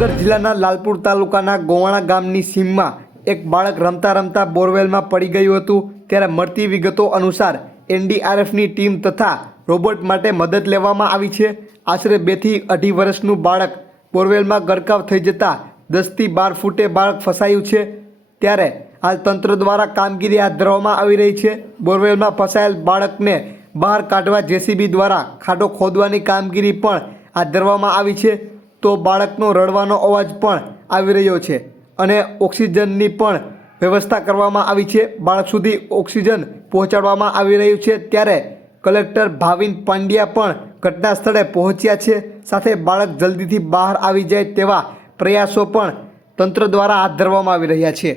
ભાવનગર જિલ્લાના લાલપુર તાલુકાના ગોવાણા ગામની સીમમાં એક બાળક રમતા રમતા બોરવેલમાં પડી ગયું હતું। ત્યારે મળતી વિગતો અનુસાર એનડીઆરએફની ટીમ તથા રોબોટ માટે મદદ લેવામાં આવી છે। આશરે 2 થી 2.5 વર્ષનું બાળક બોરવેલમાં ગરકાવ થઈ જતા 10 થી 12 ફૂટે બાળક ફસાયું છે। ત્યારે હાલ તંત્ર દ્વારા કામગીરી હાથ ધરવામાં આવી રહી છે। બોરવેલમાં ફસાયેલ બાળકને બહાર કાઢવા જેસીબી દ્વારા ખાડો ખોદવાની કામગીરી પણ હાથ ધરવામાં આવી છે। તો બાળકનો રડવાનો અવાજ પણ આવી રહ્યો છે અને ઓક્સિજનની પણ વ્યવસ્થા કરવામાં આવી છે। બાળક સુધી ઓક્સિજન પહોંચાડવામાં આવી રહ્યું છે। ત્યારે કલેક્ટર ભાવિન પાંડ્યા પણ ઘટના સ્થળે પહોંચ્યા છે। સાથે બાળક જલ્દીથી બહાર આવી જાય તેવા પ્રયાસો પણ તંત્ર દ્વારા હાથ ધરવામાં આવી રહ્યા છે।